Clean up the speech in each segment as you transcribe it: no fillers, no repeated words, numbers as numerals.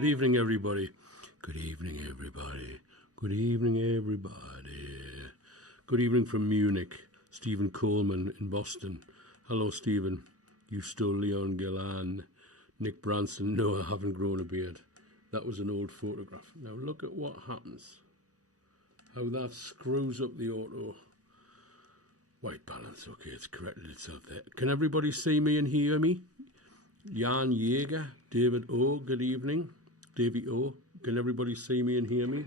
Good evening, everybody. Good evening, everybody. Good evening, everybody. Good evening from Munich. Stephen Coleman in Boston. Hello, Stephen. You stole Leon Gillan. Nick Branson. No, I haven't grown a beard. That was an old photograph. Now look at what happens. How that screws up the auto. White balance. Okay, it's corrected itself there. Can everybody see me and hear me? Jan Jaeger, David O, good evening. Davey O, can everybody see me and hear me?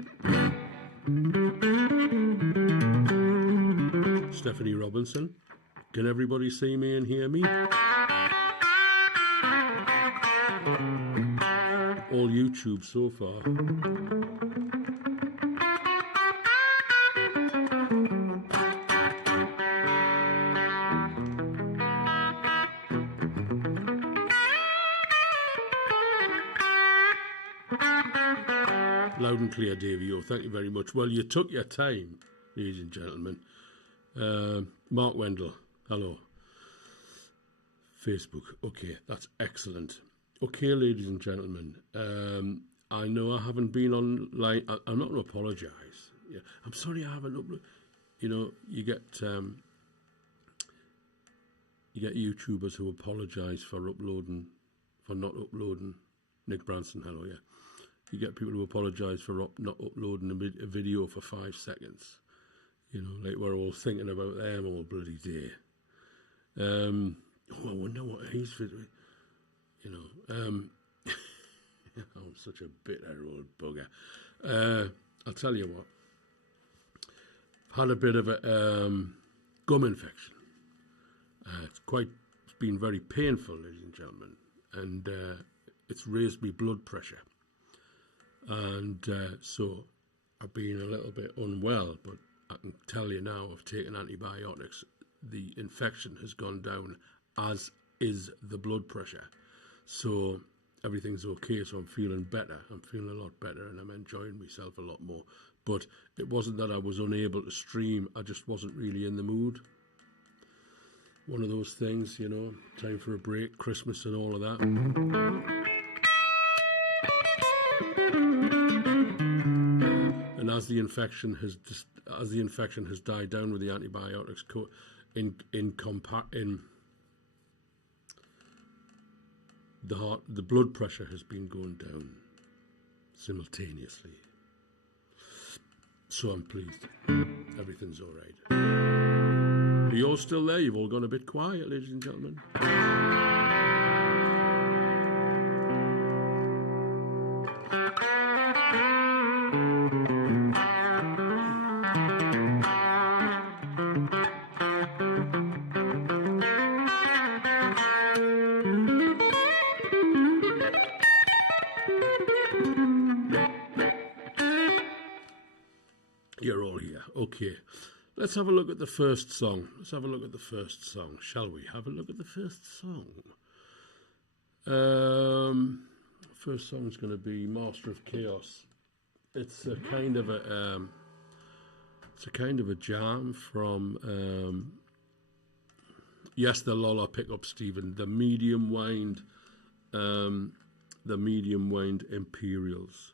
Stephanie Robinson, can everybody see me and hear me? All YouTube so far. Loud and clear, Davey. Oh, thank you very much. Well, you took your time, ladies and gentlemen. Mark Wendell, hello. Facebook, okay, that's excellent. Okay, ladies and gentlemen, I know I haven't been online. I'm not going to apologise. Yeah, I'm sorry I haven't uploaded. You know, you get YouTubers who apologise for not uploading. Nick Branson, hello, yeah. You get people who apologise for not uploading a video for 5 seconds. You know, like we're all thinking about them all bloody day. I wonder what he's doing. You know, I'm such a bitter old bugger. I'll tell you what. I've had a bit of a gum infection. It's been very painful, ladies and gentlemen, and it's raised my blood pressure. And so I've been a little bit unwell, but I can tell you now, I've taken antibiotics. The infection has gone down, as is the blood pressure. So everything's okay, so I'm feeling better. I'm feeling a lot better, and I'm enjoying myself a lot more. But it wasn't that I was unable to stream, I just wasn't really in the mood. One of those things, you know, time for a break, Christmas and all of that. And as the infection has died down with the antibiotics, the blood pressure has been going down simultaneously. So I'm pleased. Everything's all right. Are you all still there? You've all gone a bit quiet, ladies and gentlemen. You're all here. Okay. Let's have a look at the first song. Shall we? Have a look at the first song. First song's going to be Master of Chaos. It's a kind of a jam from yes, the Lollar pickup, Stephen. The medium wind Imperials.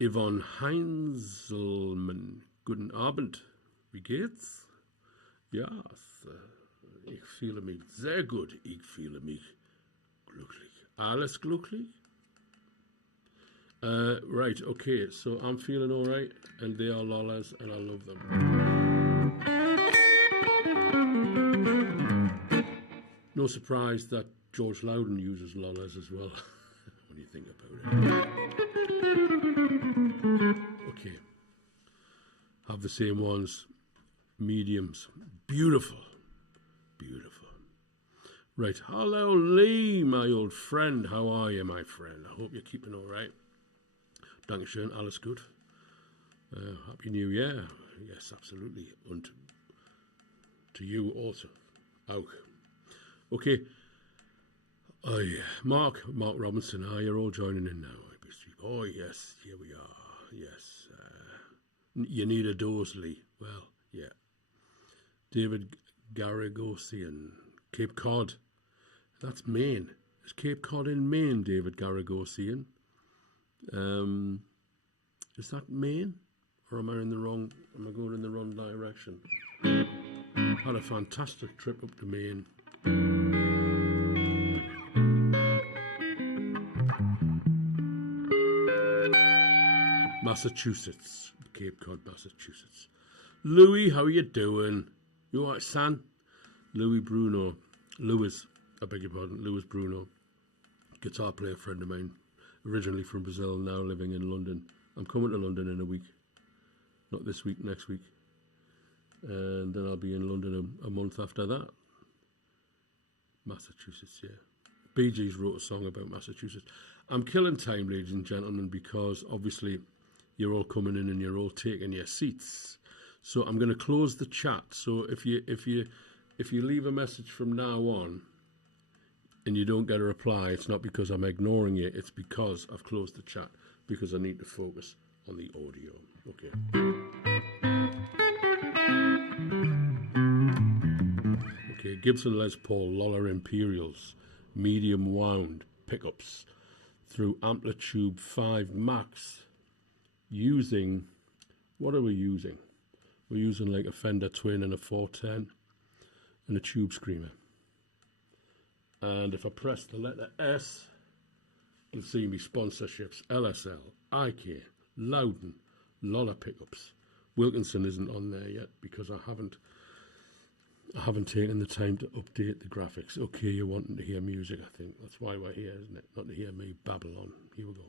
Yvonne Heinzelmann. Guten Abend. Wie geht's? Ja, ich fühle mich sehr gut. Ich fühle mich glücklich. Alles glücklich? Right, okay, so I'm feeling all right, and they are Lollars, and I love them. No surprise that George Loudon uses Lollars as well, when you think about it. Okay. Have the same ones. Mediums. Beautiful. Beautiful. Right. Hello, Lee, my old friend. How are you, my friend? I hope you're keeping all right. Dankeschön. Alles gut. Happy New Year. Yes, absolutely. And to you also. Auch. Okay. Oh, yeah. Mark Robinson. You're all joining in now. Oh, yes. Here we are. Yes. You need a dose, Lee. Well, yeah. David Garagosian. Cape Cod. That's Maine. Is Cape Cod in Maine, David Garagosian? Is that Maine? Or am I in the wrong, am I going in the wrong direction? Had a fantastic trip up to Maine. Massachusetts, Cape Cod, Massachusetts. Louis, how are you doing? You alright, San? Louis Bruno. Louis, I beg your pardon, Louis Bruno. Guitar player friend of mine. Originally from Brazil, now living in London. I'm coming to London in a week. Not this week, next week. And then I'll be in London a month after that. Massachusetts, yeah. Bee Gees wrote a song about Massachusetts. I'm killing time, ladies and gentlemen, because obviously you're all coming in and you're all taking your seats. So I'm going to close the chat. So if you leave a message from now on and you don't get a reply, it's not because I'm ignoring you. It's because I've closed the chat, because I need to focus on the audio. Okay. Okay, Gibson Les Paul, Lollar Imperials, medium wound pickups through Amplitude 5 Max using, what are we using? We're using like a Fender Twin and a 410 and a tube screamer. And if I press the letter S, you'll see me sponsorships, LSL, IK, Loudon, Lollar pickups. Wilkinson isn't on there yet because I haven't taken the time to update the graphics. Okay, you're wanting to hear music, I think. That's why we're here, isn't it? Not to hear me babble on. Here we go.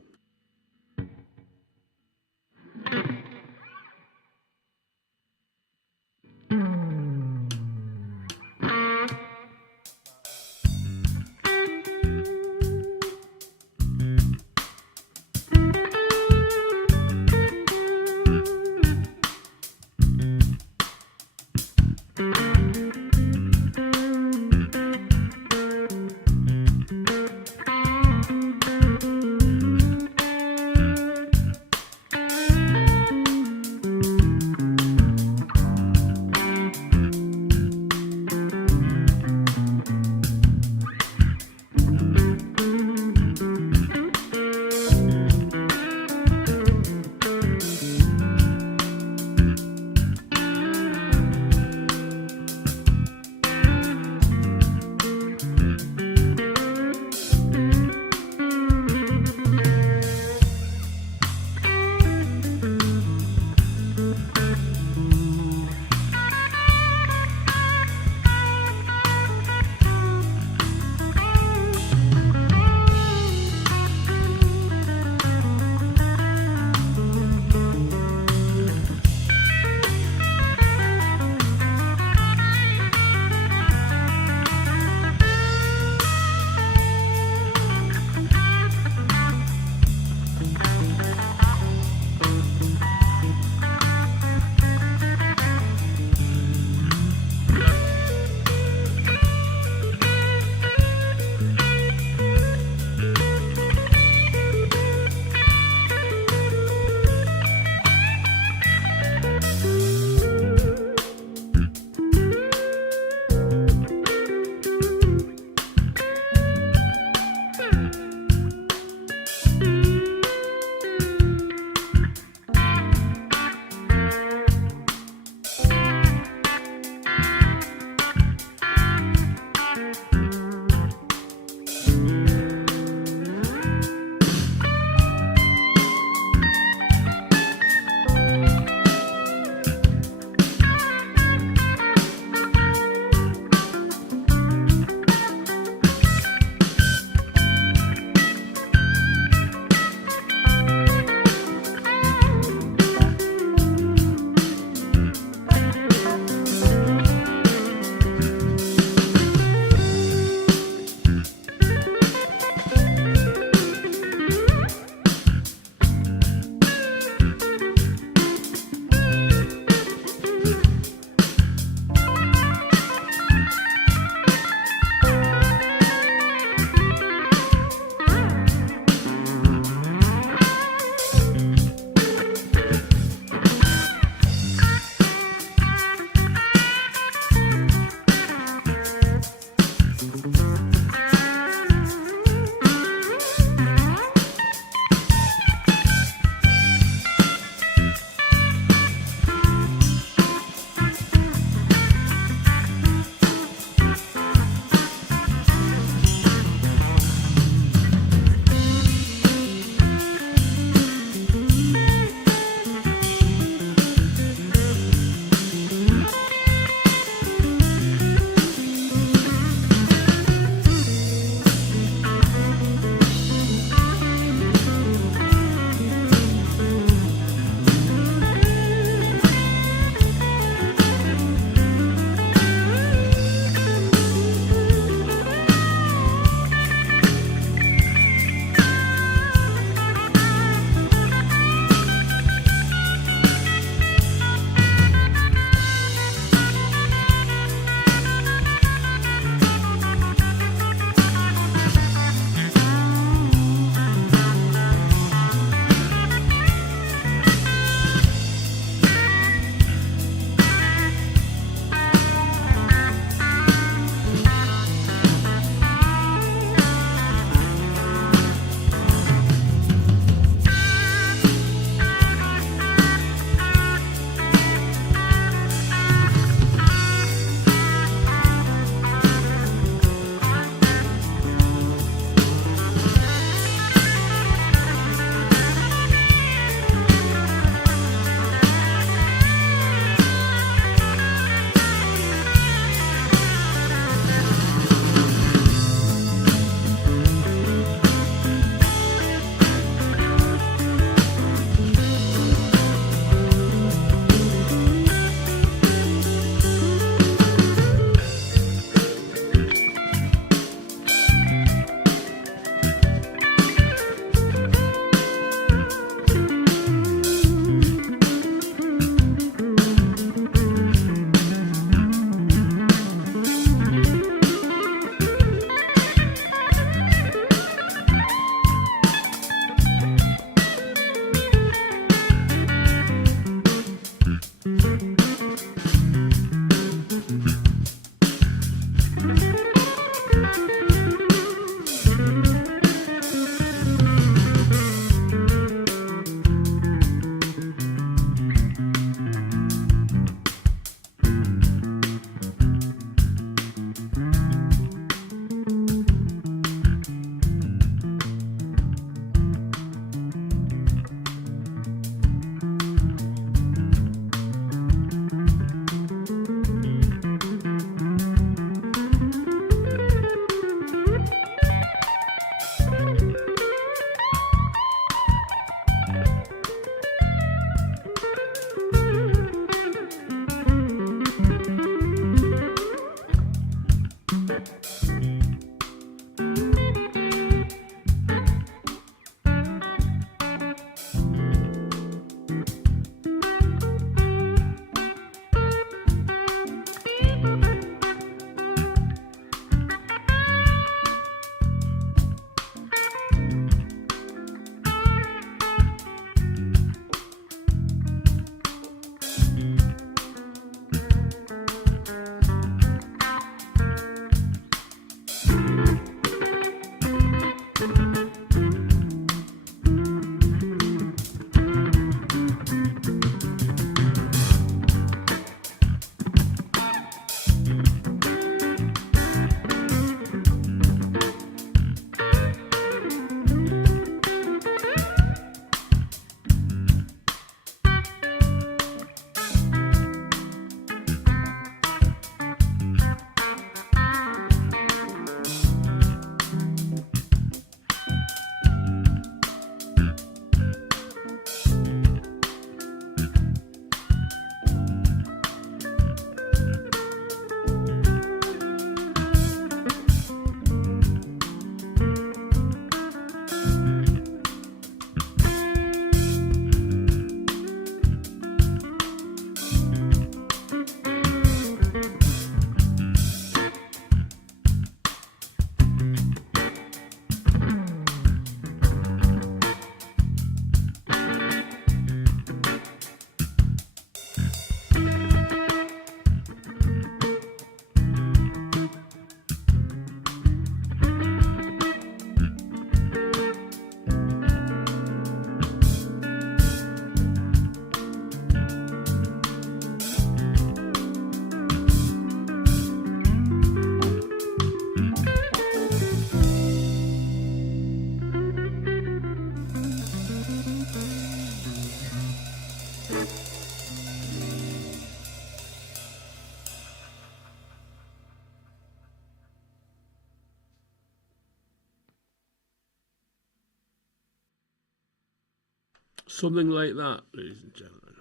Something like that, ladies and gentlemen.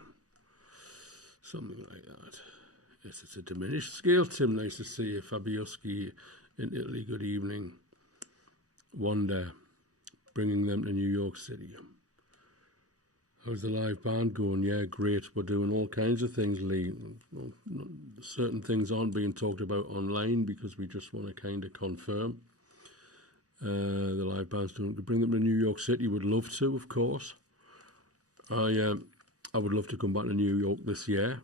Something like that. Yes, it's a diminished scale, Tim. Nice to see you. Fabioski in Italy, good evening. Wanda, bringing them to New York City. How's the live band going? Yeah, great. We're doing all kinds of things, Lee. Certain things aren't being talked about online because we just want to kind of confirm. The live band's doing. Bring them to New York City. Would love to, of course. I would love to come back to New York this year.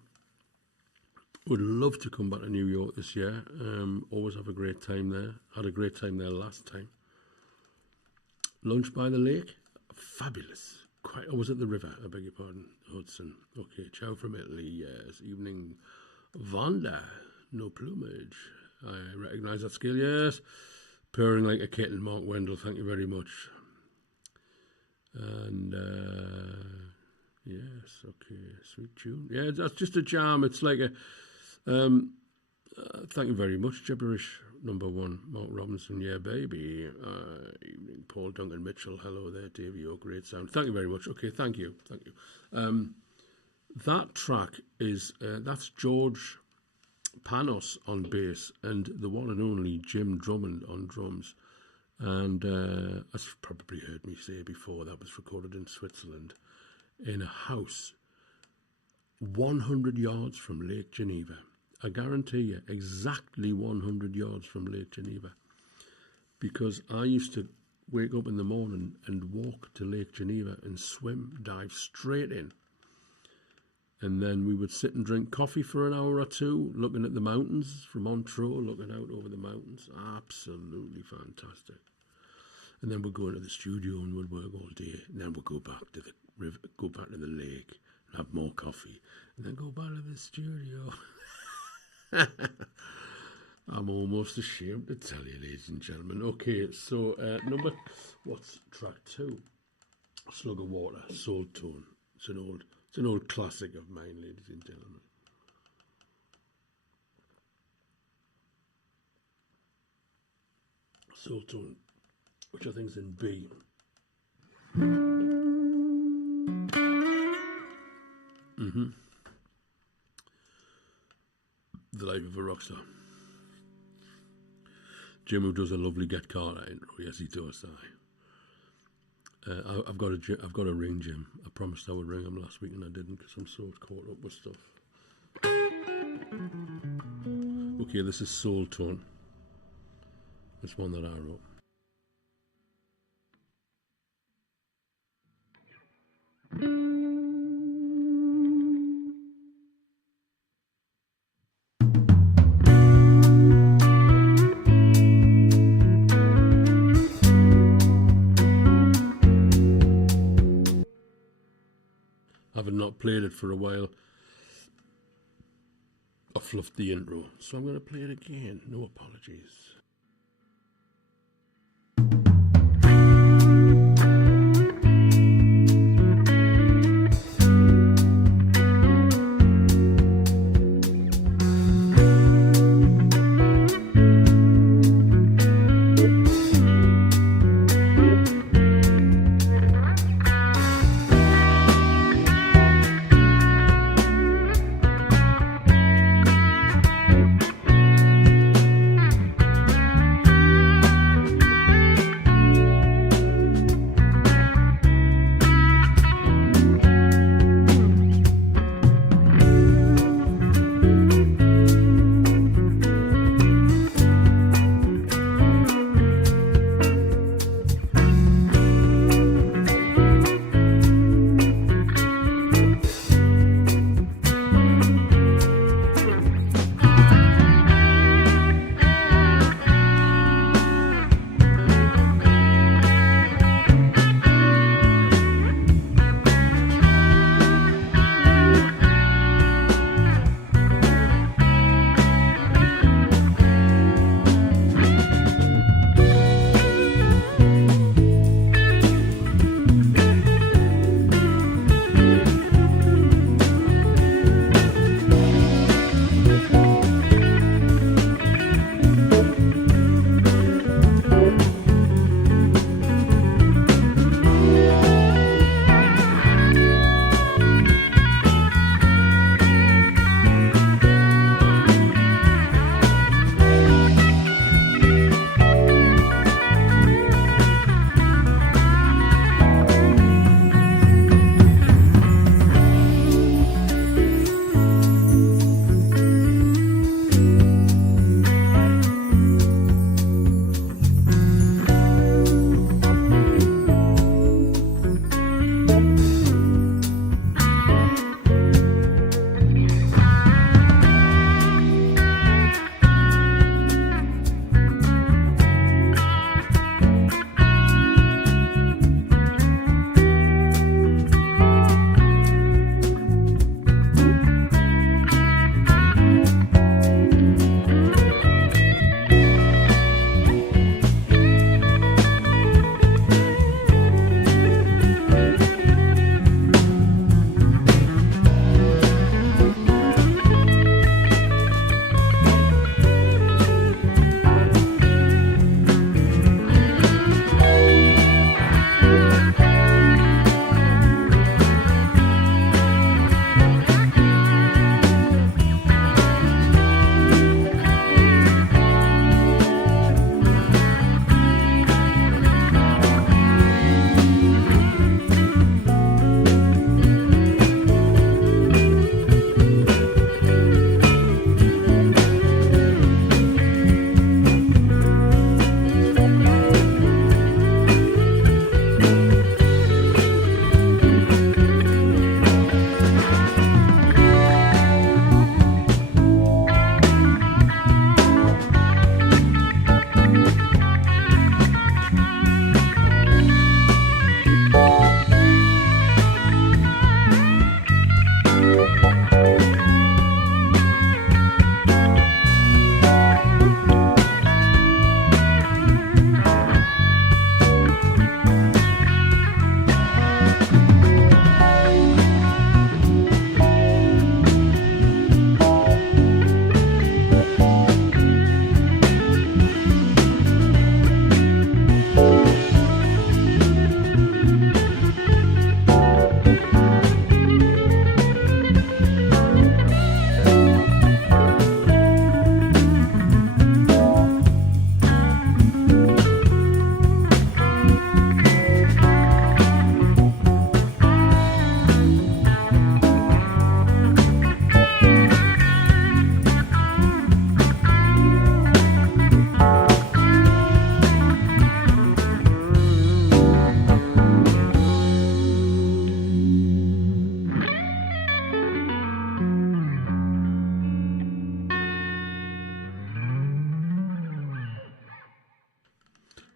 Would love to come back to New York this year. Always have a great time there. Had a great time there last time. Lunch by the lake? Fabulous. Quite. I was at the river, I beg your pardon. Hudson. Okay, ciao from Italy. Yes, evening. Vanda. No plumage. I recognise that skill, yes. Purring like a kitten, Mark Wendell. Thank you very much. And, yes, okay. Sweet tune. Yeah, that's just a jam. It's like a... thank you very much, Gibberish #1, Mark Robinson, yeah, baby. Evening, Paul Duncan Mitchell, hello there, Davey, oh, great sound. Thank you very much. Okay, thank you. That track is, that's George Panos on bass and the one and only Jim Drummond on drums. And as you've probably heard me say before, that was recorded in Switzerland in a house 100 yards from Lake Geneva. I guarantee you, exactly 100 yards from Lake Geneva. Because I used to wake up in the morning and walk to Lake Geneva and swim, dive straight in. And then we would sit and drink coffee for an hour or two, looking at the mountains from Montreux, looking out over the mountains. Absolutely fantastic. And then we'd go into the studio and we'd work all day. And then we'd go back to the river, go back to the lake, and have more coffee, and then go back to the studio. I'm almost ashamed to tell you, ladies and gentlemen. Okay, so what's track 2? Slug of Water, Soul Tone. It's an old classic of mine, ladies and gentlemen. Soul Tone, which I think is in B. The Life of a Rockstar. Jim, who does a lovely Get Carter intro. Yes, he does. I've got to ring Jim. I promised I would ring him last week and I didn't because I'm so caught up with stuff. Okay, this is Soul Tone. It's one that I wrote. I've not played it for a while. I fluffed the intro, so I'm going to play it again. No apologies.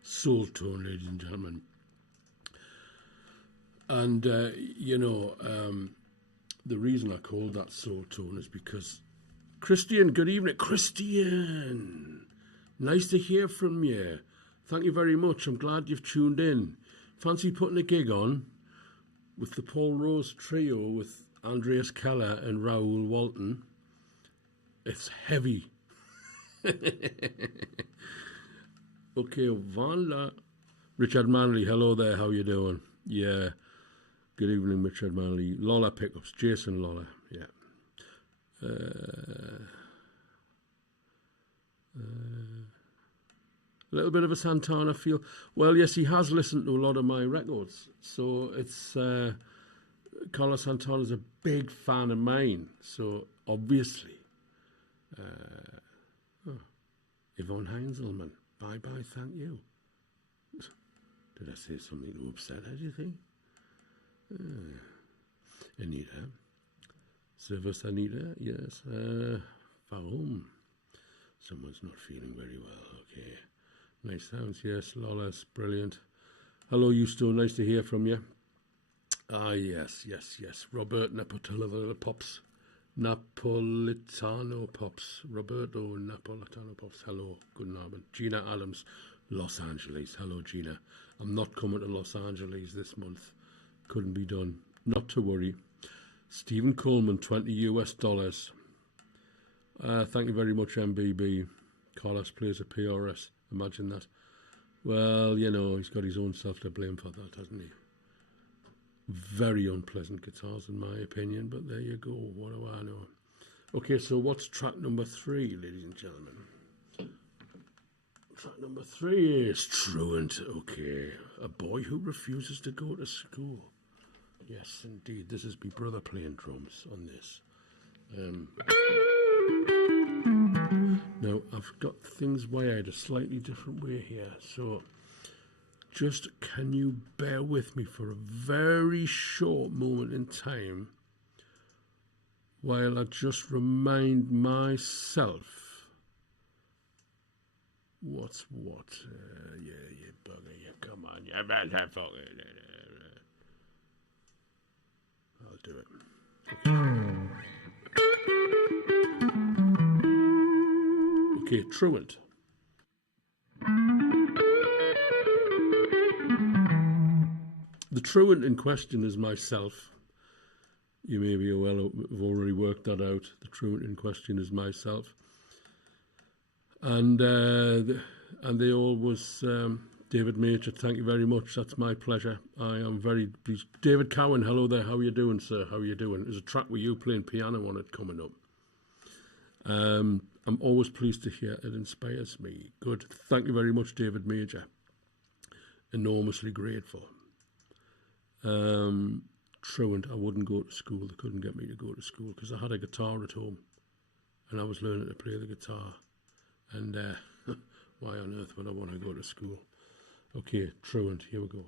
soul tone, ladies and gentlemen. And, the reason I called that soul tone is because Christian, good evening. Christian, nice to hear from you. Thank you very much. I'm glad you've tuned in. Fancy putting a gig on with the Paul Rose Trio with Andreas Keller and Raoul Walton? It's heavy. Okay, voila. Richard Manley, hello there. How you doing? Yeah. Good evening, Richard Manley. Lollar pickups. Jason Lollar. Yeah. A little bit of a Santana feel. Well, yes, he has listened to a lot of my records. So it's Carlos Santana's a big fan of mine. So obviously, Yvonne Heinzelman, bye-bye, thank you. Did I say something to upset her, do you think? Anita. Service Anita, yes. Faum. Someone's not feeling very well, okay. Nice sounds, yes. Lola's brilliant. Hello, Eusto, nice to hear from you. Ah, yes. Robert Napolitano Pops. Napolitano Pops. Roberto Napolitano Pops. Hello, good night. Gina Adams, Los Angeles. Hello, Gina. I'm not coming to Los Angeles this month. Couldn't be done. Not to worry. Stephen Coleman, $20 US. Thank you very much, MBB. Carlos plays a PRS. Imagine that. Well, he's got his own self to blame for that, hasn't he? Very unpleasant guitars, in my opinion, but there you go. What do I know? Okay, so what's track number 3, ladies and gentlemen? Track number 3 is Truant. Okay, a boy who refuses to go to school. Yes, indeed. This is my brother playing drums on this. Now, I've got things wired a slightly different way here, so just can you bear with me for a very short moment in time while I just remind myself what's what. Yeah, you bugger, you come on, you better fucking. I'll do it. Okay, Truant. The truant in question is myself. You may be well have already worked that out. The truant in question is myself. And they all was David Major. Thank you very much. That's my pleasure. I am very pleased. David Cowan, hello there. How are you doing, sir? How are you doing? There's a track with you playing piano on it coming up. I'm always pleased to hear it inspires me. Good. Thank you very much, David Major. Enormously grateful. Truant, I wouldn't go to school. They couldn't get me to go to school because I had a guitar at home and I was learning to play the guitar. And why on earth would I want to go to school? Okay, Truant, here we go.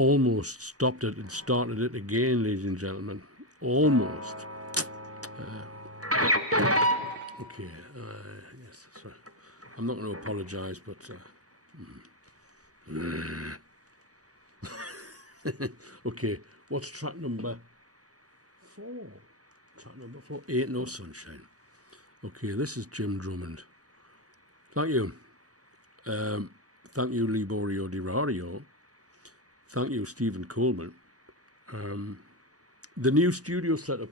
almost stopped it and started it again, ladies and gentlemen. Almost. Okay, yes, sorry. I'm not going to apologise, but okay, what's track number 4? Track number 4, Ain't No Sunshine. Okay, this is Jim Drummond. Thank you. Thank you, Liborio Di Radio. Thank you, Stephen Coleman. The new studio setup.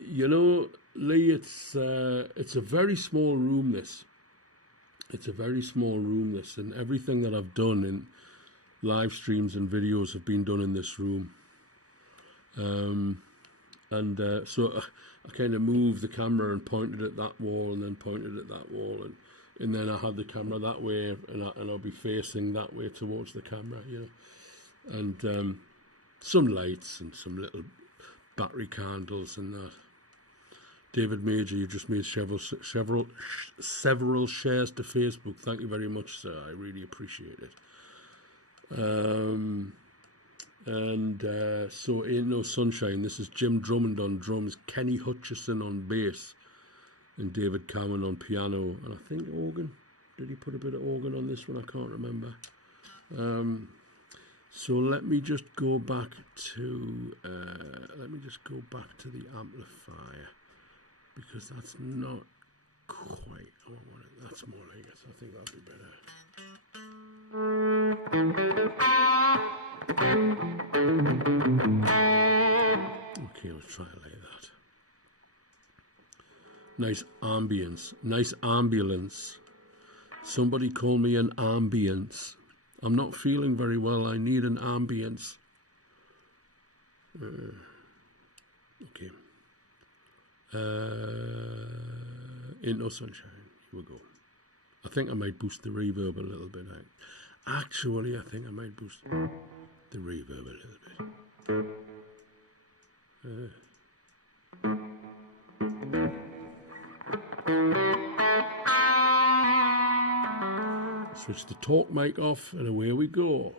You know, Lee, it's a very small room, this. It's a very small room, this. And everything that I've done in live streams and videos have been done in this room. So I kind of moved the camera and pointed at that wall and then pointed at that wall. And then I had the camera that way and I'll be facing that way towards the camera, you know. And some lights and some little battery candles and that. David Major, you just made several shares to Facebook. Thank you very much, sir. I really appreciate it. So Ain't No Sunshine. This is Jim Drummond on drums, Kenny Hutchison on bass, and David Cowan on piano, and I think organ. Did he put a bit of organ on this one? I can't remember. So let me just go back to the amplifier, because that's not quite how I want it. That's more like it. I think that'll be better. Okay, let's try it like that. Nice ambience. Nice ambulance. Somebody call me an ambience. I'm not feeling very well. I need an ambience. Okay. Ain't No Sunshine. Here we go. I think I might boost the reverb a little bit. Actually, I think I might boost the reverb a little bit. Switch the talk mic off and away we go.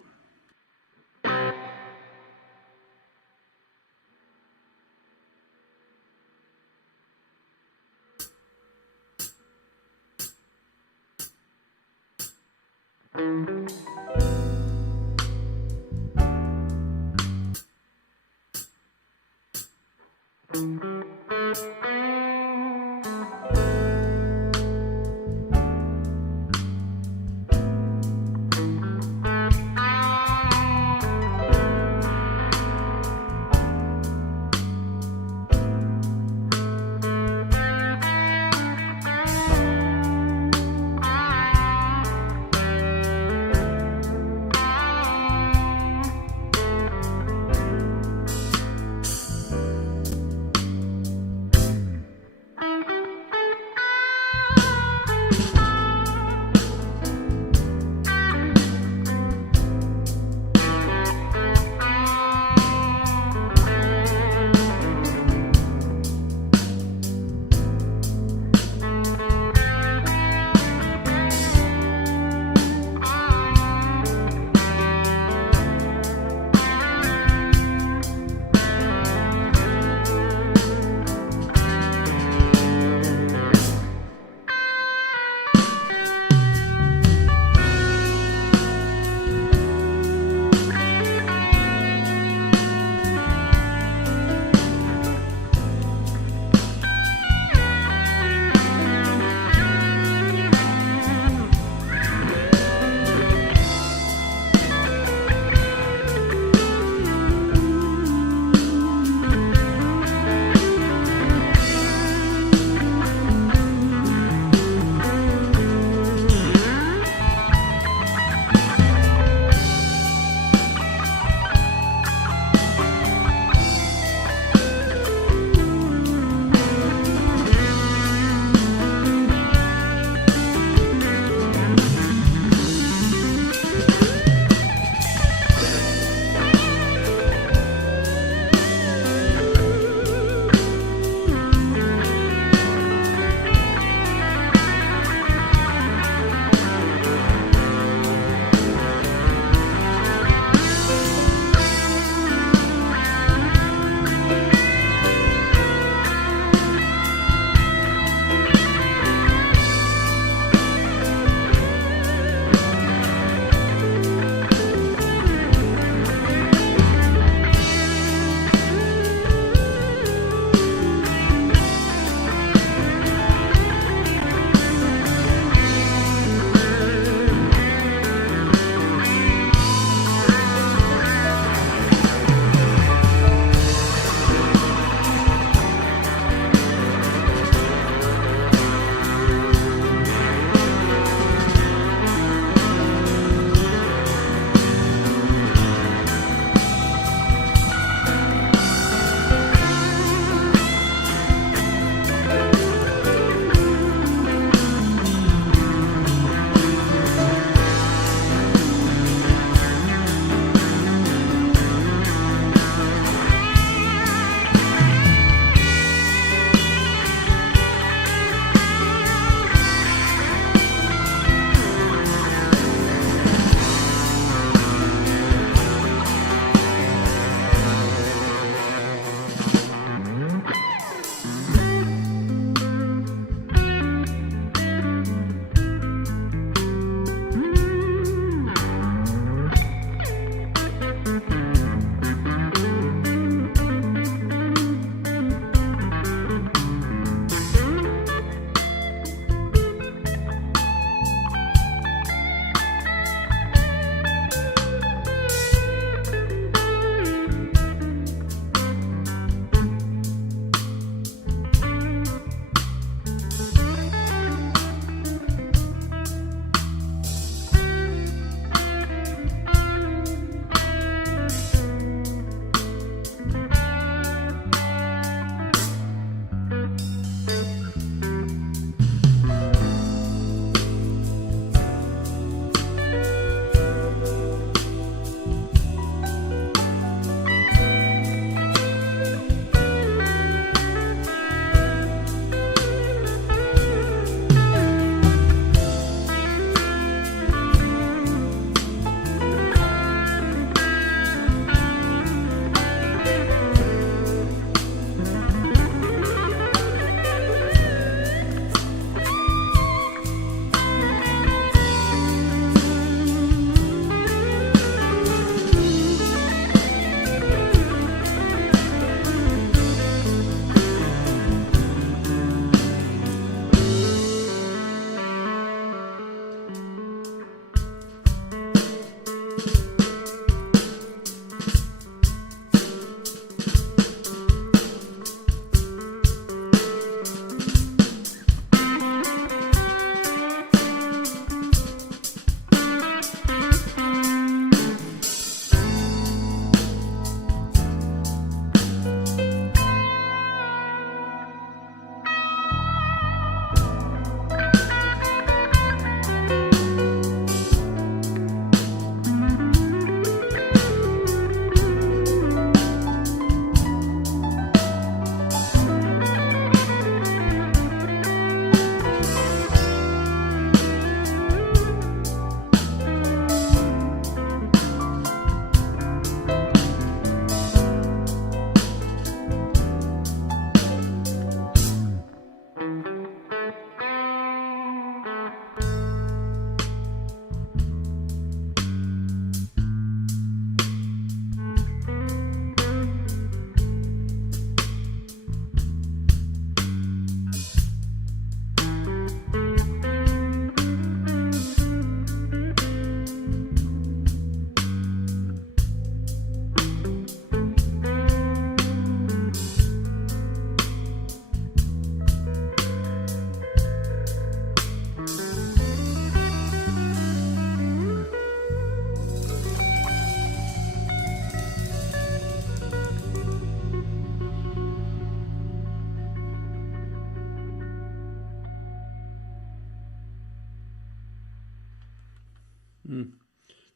In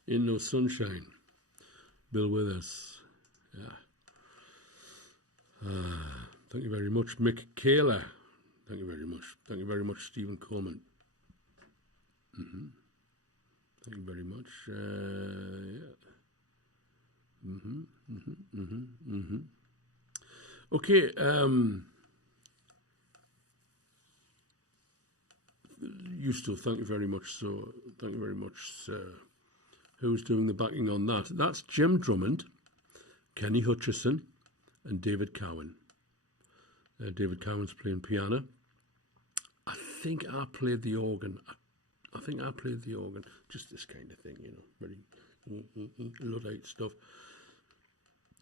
No Sunshine. Bill Withers. Yeah. Thank you very much, Mick Kaler. Thank you very much. Thank you very much, Stephen Coleman. Thank you very much. Yeah. Okay. Used to. Thank you very much. So, thank you very much, sir. Who's doing the backing on that? That's Jim Drummond, Kenny Hutchison, and David Cowan. David Cowan's playing piano. I think I played the organ. I think I played the organ. Just this kind of thing, you know, very Luddite stuff.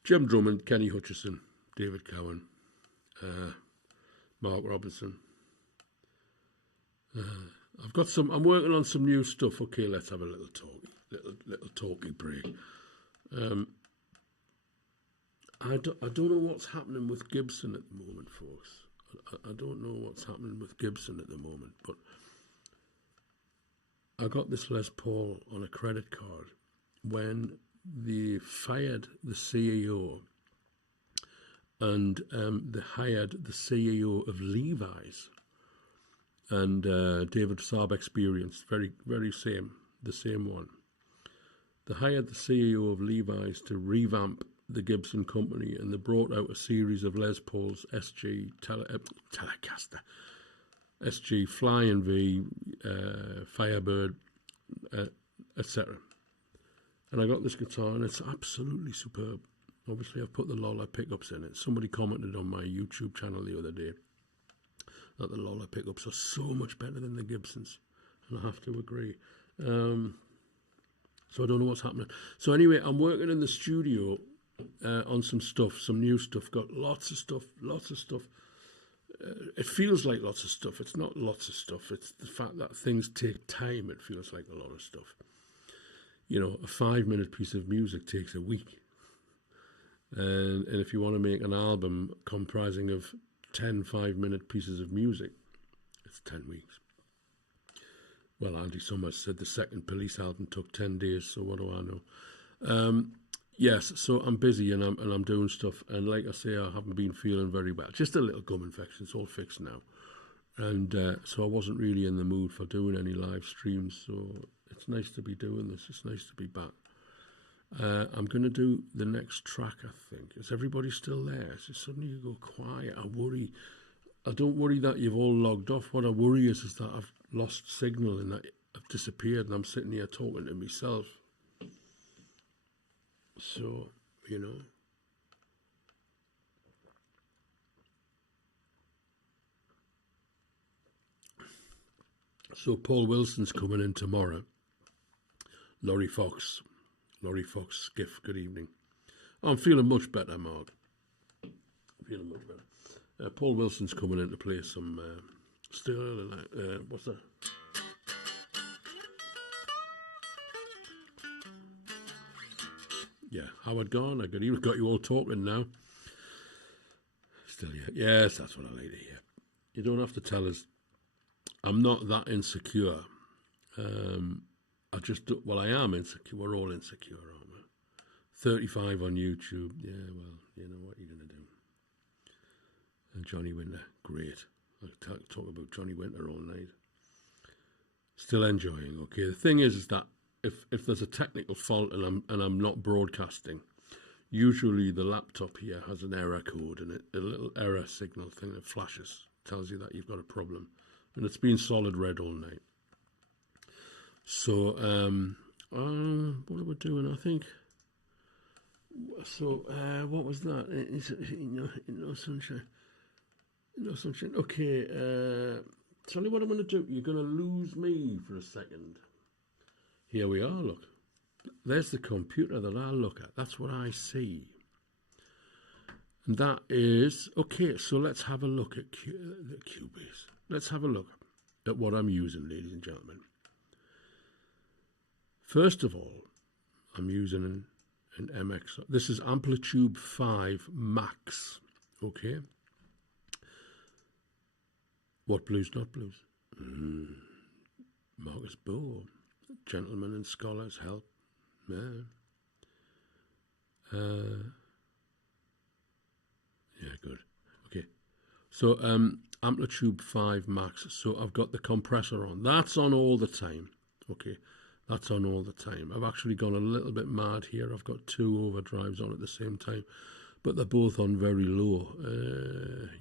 Jim Drummond, Kenny Hutchison, David Cowan, Mark Robinson. I've got some. I'm working on some new stuff. Okay, let's have a little talky break. I don't know what's happening with Gibson at the moment, folks. I don't know what's happening with Gibson at the moment, but I got this Les Paul on a credit card when they fired the CEO and they hired the CEO of Levi's. And David Saab Experience, very the same one. They hired the CEO of Levi's to revamp the Gibson company, and they brought out a series of Les Paul's SG Telecaster, SG Flying V, Firebird, etc. And I got this guitar, and it's absolutely superb. Obviously, I've put the Lollar pickups in it. Somebody commented on my YouTube channel the other day that the Lollar pickups are so much better than the Gibsons, and I have to agree. So I don't know what's happening. So anyway, I'm working in the studio on some stuff, some new stuff. Got lots of stuff. It feels like lots of stuff. It's not lots of stuff. It's the fact that things take time. It feels like a lot of stuff. You know, a 5-minute piece of music takes a week. And if you want to make an album comprising of 10 5-minute pieces of music, it's 10 weeks. Well, Andy Summers said the second Police album took 10 days, so what do I know? Yes, so I'm busy and I'm doing stuff, and like I say, I haven't been feeling very well. Just a little gum infection, it's all fixed now. And so I wasn't really in the mood for doing any live streams, so it's nice to be doing this. It's nice to be back. I'm going to do the next track, I think. Is everybody still there? So suddenly you go quiet. I don't worry that you've all logged off. What I worry is that I've lost signal and that I've disappeared and I'm sitting here talking to myself. So, you know. So Paul Wilson's coming in tomorrow. Laurie Fox, Skiff, good evening. I'm feeling much better, Mark. Feeling much better. Paul Wilson's coming in to play some what's that? Yeah, Howard Gone. I got you all talking now. Still, yeah. Yes, that's what I like to hear. You don't have to tell us. I'm not that insecure. I am insecure. We're all insecure, aren't we? 35 on YouTube. Yeah, well, you know what you're going to do. And Johnny Winter, great. I'll talk about Johnny Winter all night. Still enjoying, okay. The thing is that if there's a technical fault and I'm not broadcasting, usually the laptop here has an error code and a little error signal thing that flashes, tells you that you've got a problem. And it's been solid red all night. So, what are we doing, I think? So, what was that? No sunshine. No sunshine. Okay, tell you what I'm going to do. You're going to lose me for a second. Here we are, look. There's the computer that I look at. That's what I see. And that is, okay, so let's have a look at the Cabase. Let's have a look at what I'm using, ladies and gentlemen. First of all, I'm using an MX. This is Amplitude 5 Max, okay? What blues, not blues? Marcus Bow. Gentlemen and scholars help. Yeah. Yeah, good. Okay. So Amplitude 5 Max. So I've got the compressor on. That's on all the time. Okay. That's on all the time. I've actually gone a little bit mad here. I've got 2 overdrives on at the same time, but they're both on very low.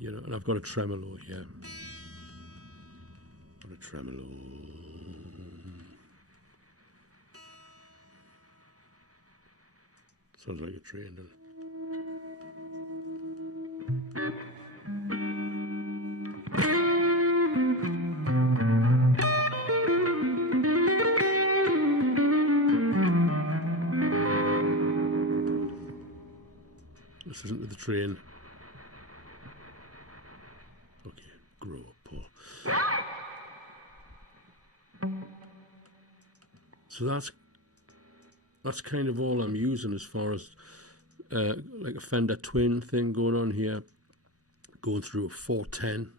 You know, and I've got a tremolo here. Got a tremolo. Sounds like a train, doesn't it? This isn't with the train. Okay, grow up, Paul. So that's kind of all I'm using as far as like a Fender Twin thing going on here. Going through a 410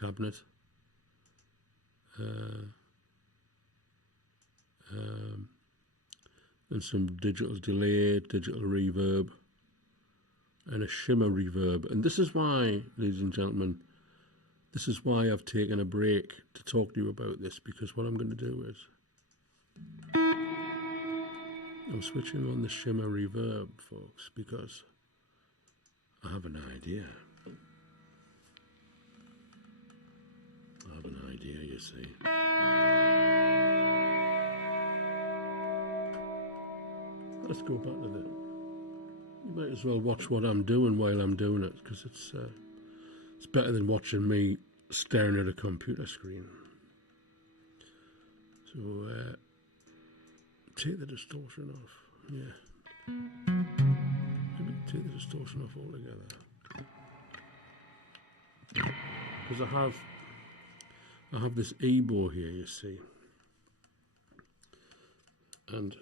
cabinet. And some digital delay, digital reverb, and a shimmer reverb. And this is why, ladies and gentlemen, this is why I've taken a break to talk to you about this, because what I'm going to do is I'm switching on the shimmer reverb, folks, because I have an idea. I have an idea, you see. Let's go back to the... You might as well watch what I'm doing while I'm doing it, because it's better than watching me staring at a computer screen. So, take the distortion off. Yeah. Maybe take the distortion off altogether. Because I have this E-bow here, you see. And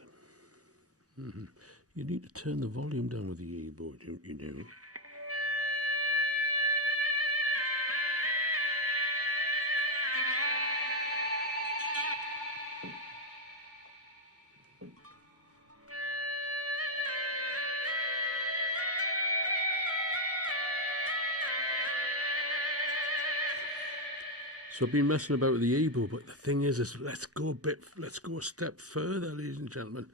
you need to turn the volume down with the E-bow, don't you know? So I've been messing about with the E-bow, but the thing is let's go a step further, ladies and gentlemen.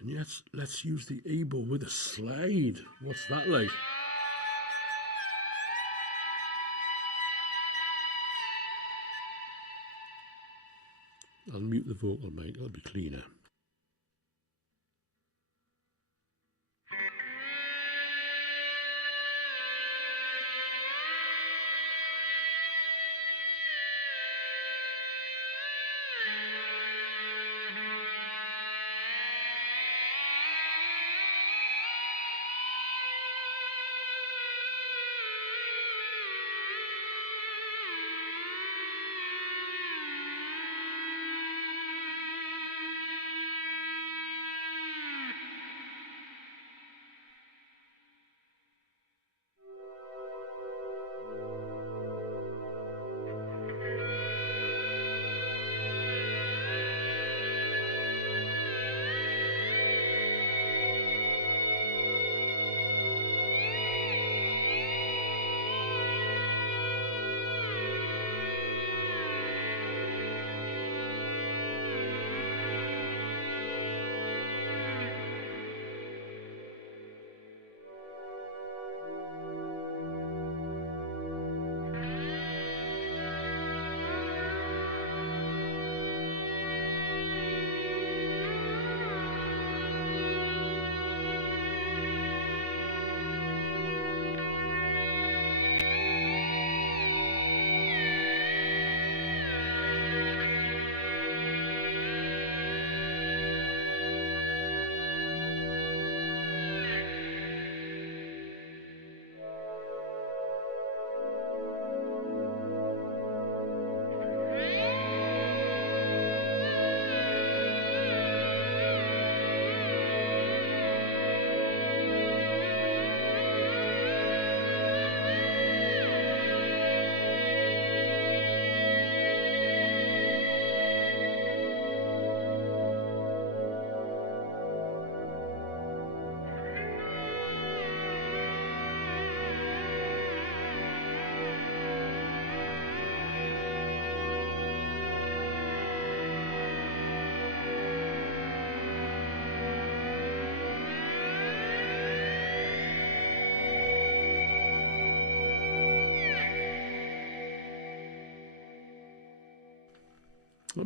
And yes, let's use the E-bow with a slide. What's that like? I'll mute the vocal mic, it'll be cleaner.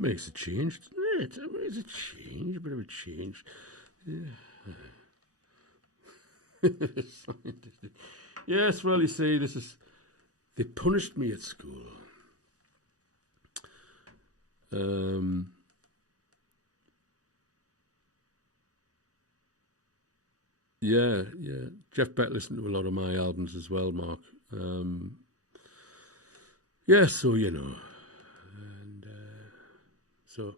makes a change, doesn't it? That makes a change, a bit of a change. Yeah. Yes, well, you see, they punished me at school. Yeah. Jeff Beck listened to a lot of my albums as well, Mark. Yeah, so, you know. And so,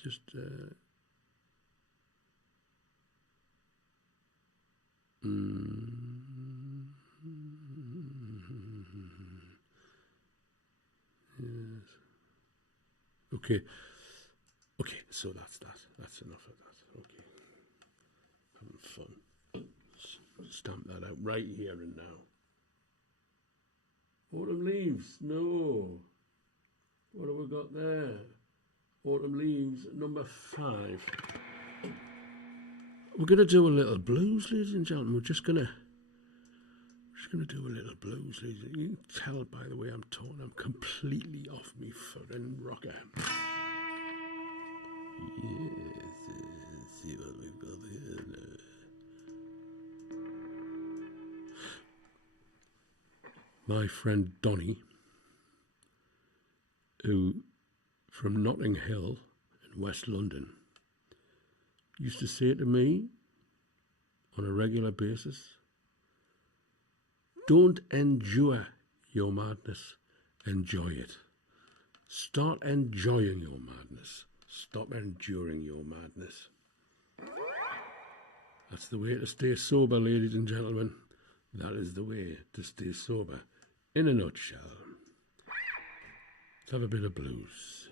just... Yes. Okay, so that's that. That's enough of that. Okay. Having fun. Stamp that out right here and now. Autumn leaves. No. What have we got there? Autumn leaves, number 5. We're going to do a little blues, ladies and gentlemen. We're just going to do a little blues, ladies. You can tell by the way I'm talking, I'm completely off me fucking rocker. Yes, see what we've got here now. My friend Donny, who from Notting Hill in West London, used to say to me on a regular basis, don't endure your madness, enjoy it. Start enjoying your madness. Stop enduring your madness. That's the way to stay sober, ladies and gentlemen. That is the way to stay sober. In a nutshell. Let's have a bit of blues.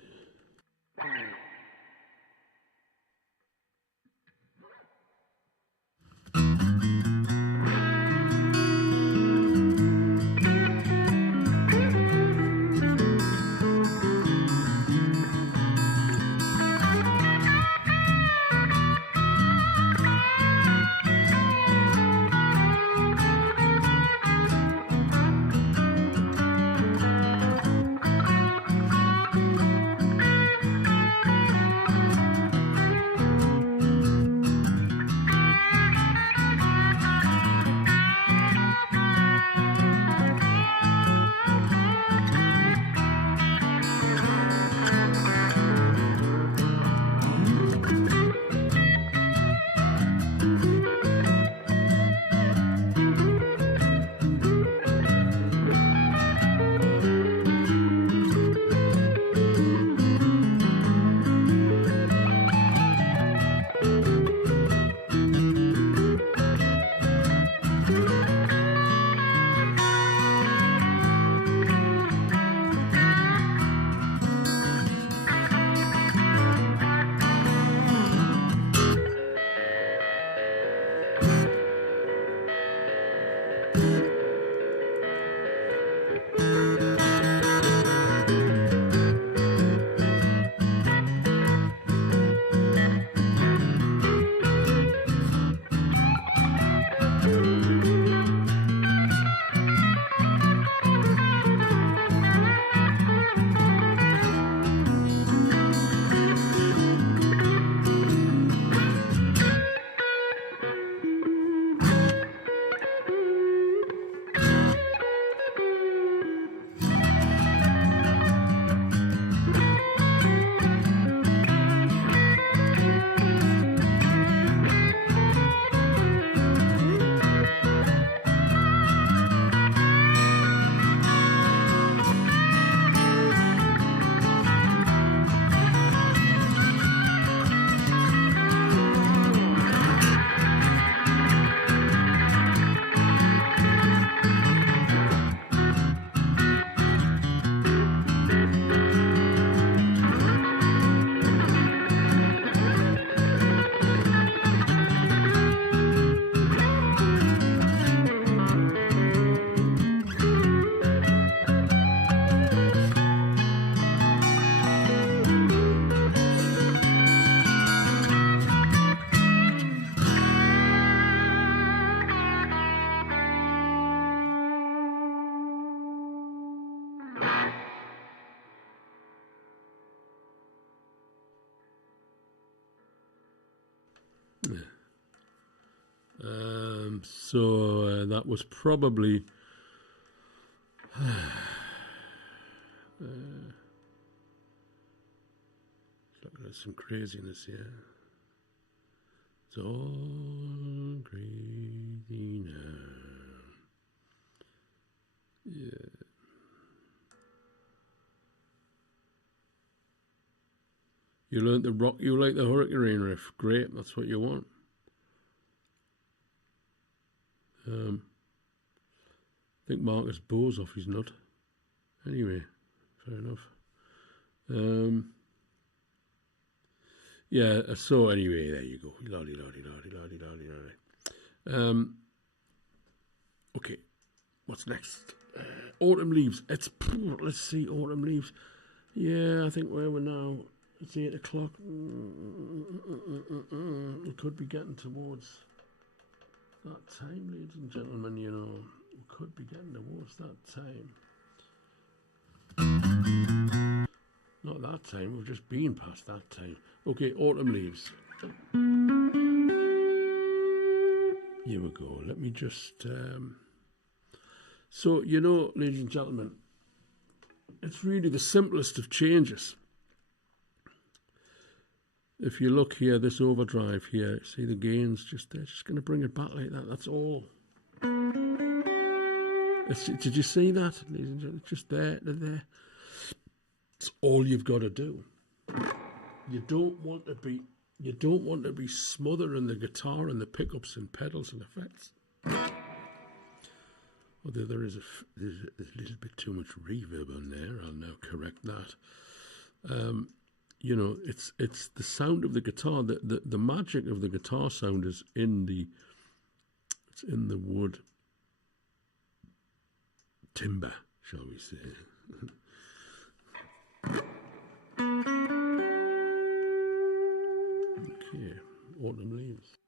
So that was probably looking at some craziness here. It's all crazy now. Yeah. You learned the rock, you like the hurricane riff. Great, that's what you want. I think Marcus Bowe's off his nut. Anyway, fair enough. Yeah, so anyway, there you go. Lolly. Okay, what's next? Autumn Leaves. Let's see, Autumn Leaves. Yeah, I think where we're now, it's 8 o'clock. We could be getting towards that time, ladies and gentlemen, you know. We could be getting towards that time. Not that time, we've just been past that time. Okay, Autumn Leaves. Here we go. Let me just... So, you know, ladies and gentlemen, it's really the simplest of changes. If you look here, this overdrive here, see the gains just there, just going to bring it back like that, that's all. Did you see that, ladies and gentlemen? Just there, there. It's all you've got to do. You don't want to be smothering the guitar and the pickups and pedals and effects. Although there's a little bit too much reverb on there, I'll now correct that. You know, it's the sound of the guitar. The magic of the guitar sound is in the wood timber, shall we say? Okay, Autumn Leaves.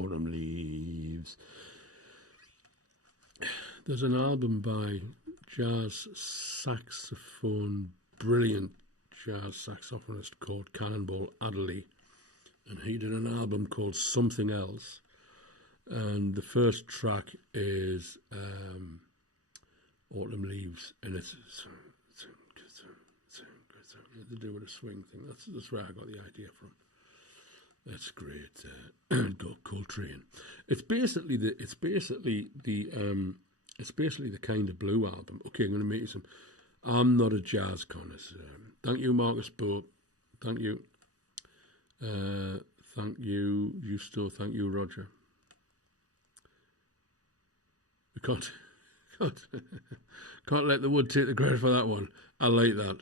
Autumn Leaves. There's an album by jazz saxophone, brilliant jazz saxophonist called Cannonball Adderley, and he did an album called Something Else, and the first track is Autumn Leaves, and it's to do with a swing thing. That's where I got the idea from. That's great. Coltrane. It's basically the Kind of Blue album. Okay, I'm going to make you some. I'm not a jazz connoisseur. Thank you, Marcus Bope. Thank you. Thank you, Justo. Thank you, Roger. We can't let the wood take the credit for that one. I like that.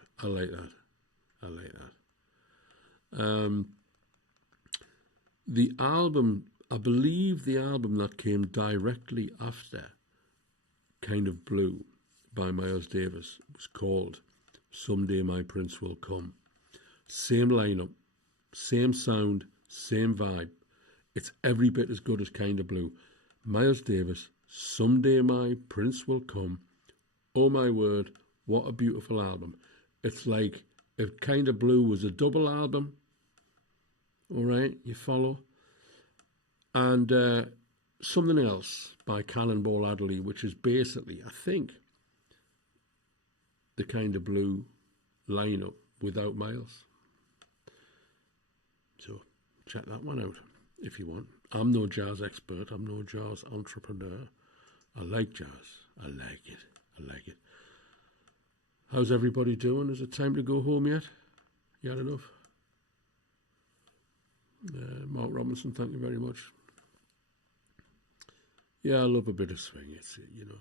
The album, I believe the album that came directly after Kind of Blue by Miles Davis was called Someday My Prince Will Come. Same lineup, same sound, same vibe. It's every bit as good as Kind of Blue. Miles Davis, Someday My Prince Will Come. Oh my word, what a beautiful album. It's like if Kind of Blue was a double album. All right, you follow? And Something Else by Cannonball Adderley, which is basically, I think, the Kind of Blue lineup without Miles. So check that one out if you want. I'm no jazz expert. I'm no jazz entrepreneur. I like jazz. I like it. How's everybody doing? Is it time to go home yet? You had enough? Mark Robinson, thank you very much. Yeah, I love a bit of swing. It's, you know.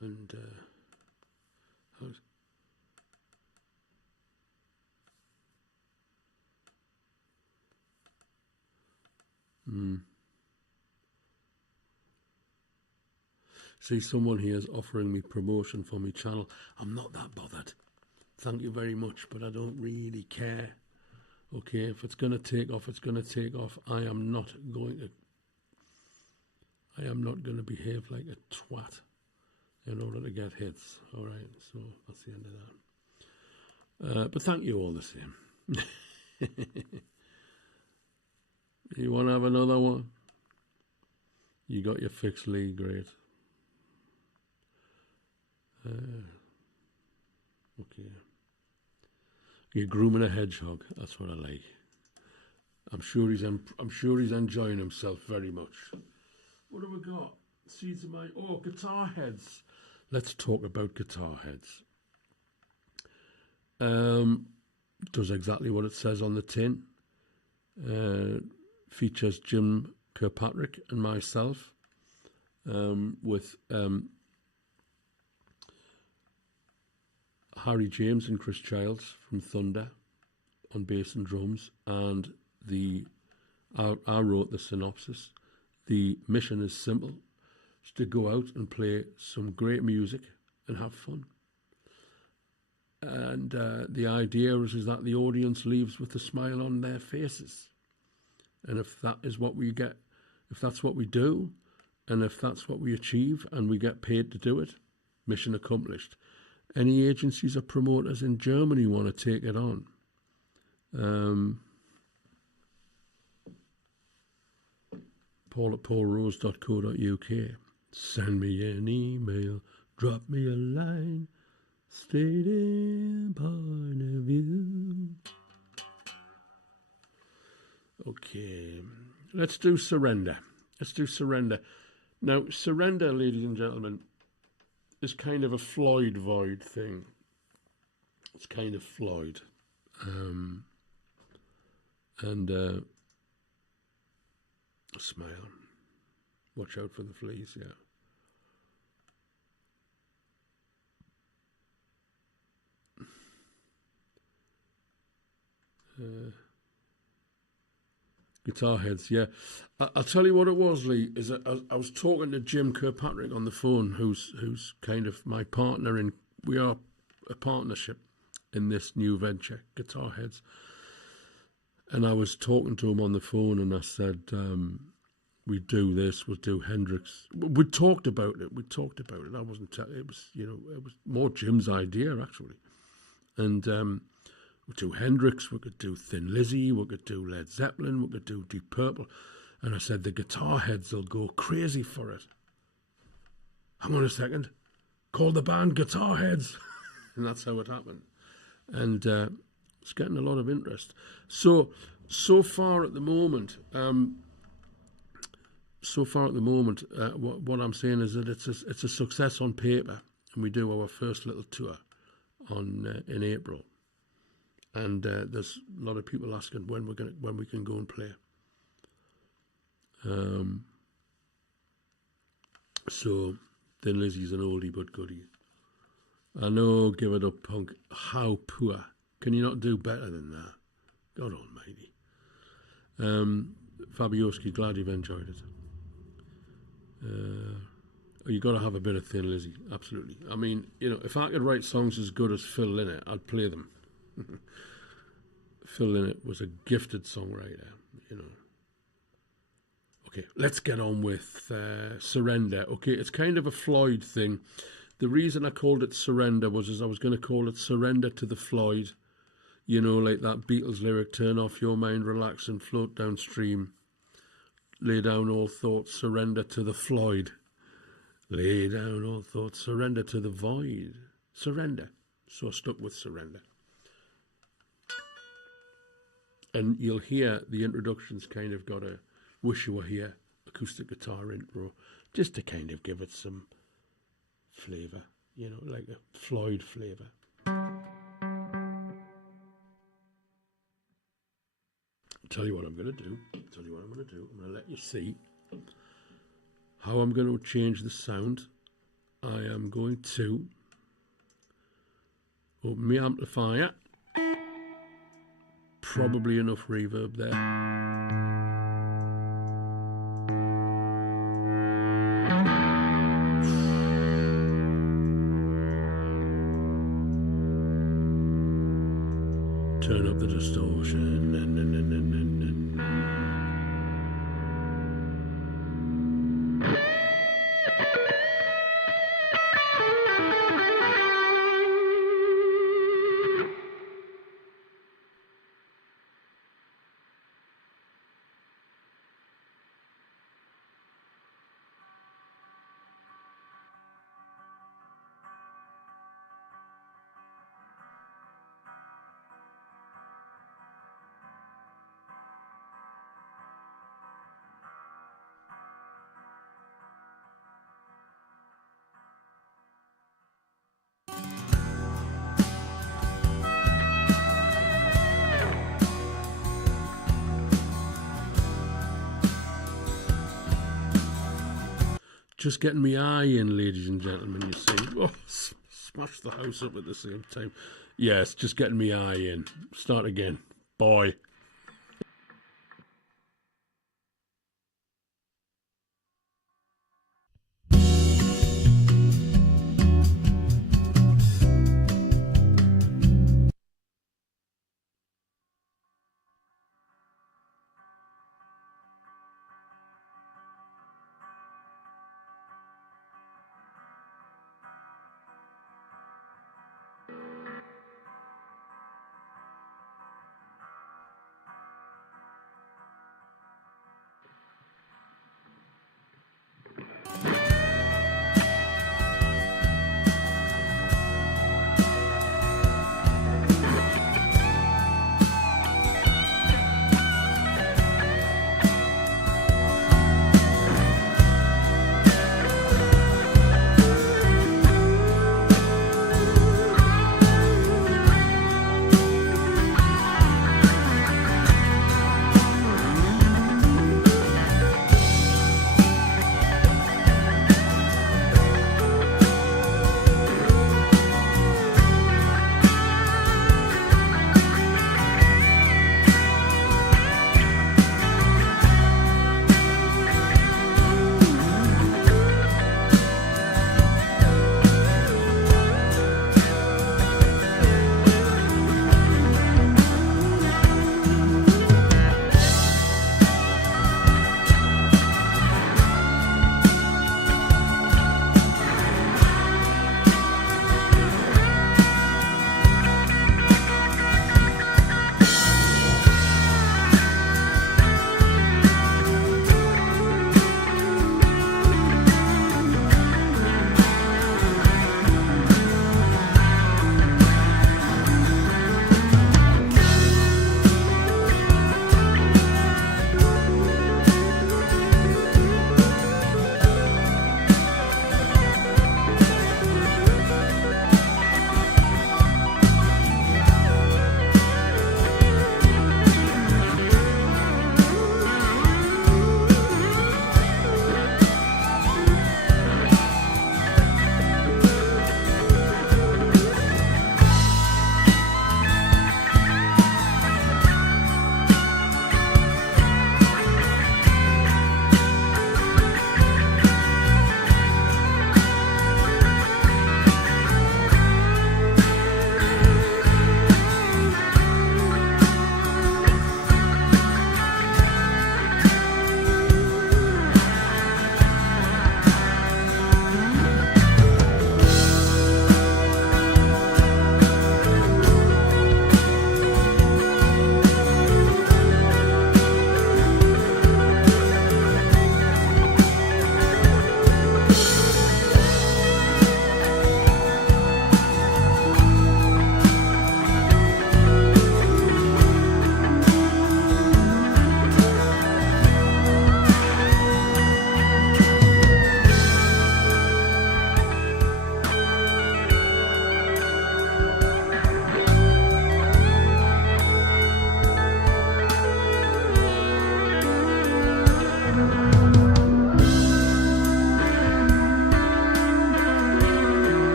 And how's... See, someone here is offering me promotion for my channel. I'm not that bothered. Thank you very much, but I don't really care. Okay, if it's going to take off, it's going to take off. I am not going to behave like a twat in order to get hits. All right, so that's the end of that. But thank you all the same. You want to have another one? You got your fix, Lee. Great. Okay. You're grooming a hedgehog. That's what I like. I'm sure he's enjoying himself very much. What have we got? Seeds of my guitar heads. Let's talk about guitar heads. Does exactly what it says on the tin. Features Jim Kirkpatrick and myself with Harry James and Chris Childs from Thunder on bass and drums, and I wrote the synopsis. The mission is simple: it's to go out and play some great music and have fun. And the idea is that the audience leaves with a smile on their faces. And if that is what we get, if that's what we do, and if that's what we achieve, and we get paid to do it, mission accomplished. Any agencies or promoters in Germany want to take it on, Paul at paulrose.co.uk. Send me an email, drop me a line, stating point of view. Okay, let's do Surrender. Let's do Surrender. Now, Surrender, ladies and gentlemen, is kind of a Floyd Void thing. It's kind of Floyd. Smile. Watch out for the fleas, yeah. Guitar heads, yeah. I'll tell you what it was, Lee, is that I was talking to Jim Kirkpatrick on the phone, who's kind of my partner in, we are a partnership in this new venture, Guitar Heads. And I was talking to him on the phone and I said, we do this, we'll do Hendrix. We talked about it. I wasn't telling, it was, it was more Jim's idea, actually. And we'd do Hendrix, we could do Thin Lizzy, we could do Led Zeppelin, we could do Deep Purple. And I said, the Guitar Heads will go crazy for it. Hang on a second. Call the band Guitar Heads. And that's how it happened. And it's getting a lot of interest. So far at the moment, what I'm saying is that it's a success on paper. And we do our first little tour in April. And there's a lot of people asking when we can go and play. So Thin Lizzy's an oldie but goodie. I know, Give It Up Punk. How poor. Can you not do better than that? God almighty. Fabioski, glad you've enjoyed it. You got to have a bit of Thin Lizzy, absolutely. I mean, if I could write songs as good as Phil Lynott, I'd play them. Phil Lynott was a gifted songwriter, Okay, let's get on with Surrender. Okay, it's kind of a Floyd thing. The reason I called it Surrender was I was going to call it Surrender to the Floyd. Like that Beatles lyric, turn off your mind, relax and float downstream. Lay down all thoughts, surrender to the Floyd. Lay down all thoughts, surrender to the void. Surrender. So I stuck with Surrender. And you'll hear the introduction's kind of got a Wish You Were Here acoustic guitar intro, just to kind of give it some flavour, like a Floyd flavour. Tell you what I'm going to do. I'm going to let you see how I'm going to change the sound. I am going to open my amplifier. Probably enough reverb there. Turn up the distortion. Just getting me eye in, ladies and gentlemen, you see. Oh, smash the house up at the same time. Yes, just getting me eye in. Start again. Boy.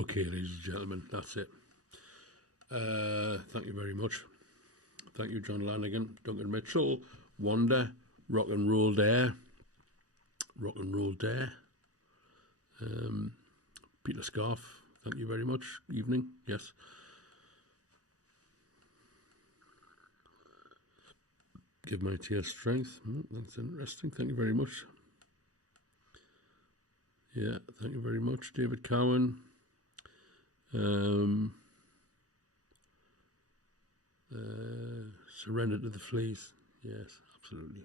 Okay, ladies and gentlemen, that's it. Thank you very much. Thank you, John Lanigan, Duncan Mitchell, Wonder, Rock and Roll Dare, Peter Scarf, thank you very much. Evening, yes. Give my tears strength. That's interesting. Thank you very much. Yeah, thank you very much, David Cowan. Surrender to the Fleas. Yes, absolutely.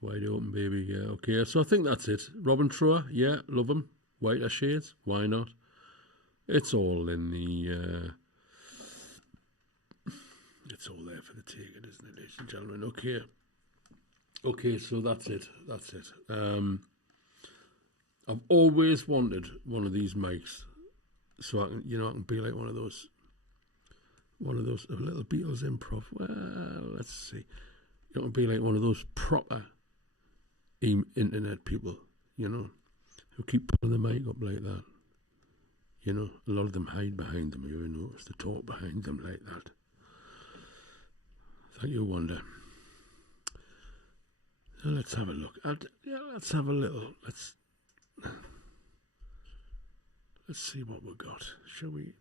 Wide Open Baby. Yeah, okay. So I think that's it. Robin Trower. Yeah, love him. Whiter Shades. Why not? It's all in the. It's all there for the taking, isn't it, ladies and gentlemen? Okay. Okay, so that's it. That's it. I've always wanted one of these mics, so I can, I can be like one of those little Beatles improv. Well, let's see. You can be like one of those proper internet people, who keep putting the mic up like that. A lot of them hide behind them. You notice they talk behind them like that. Thank you, Wonder. So let's have a look. Let's have a little. Let's see what we've got. Shall we?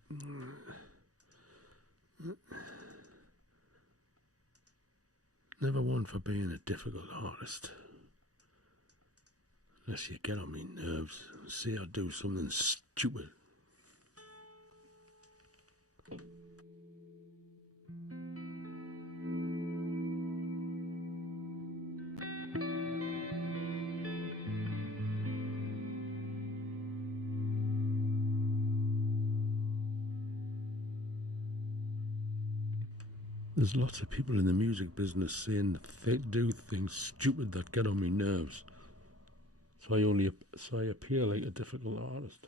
Never one for being a difficult artist. Unless you get on me nerves and say I do something stupid. There's lots of people in the music business saying that they do things stupid that get on me nerves. So I appear like a difficult artist.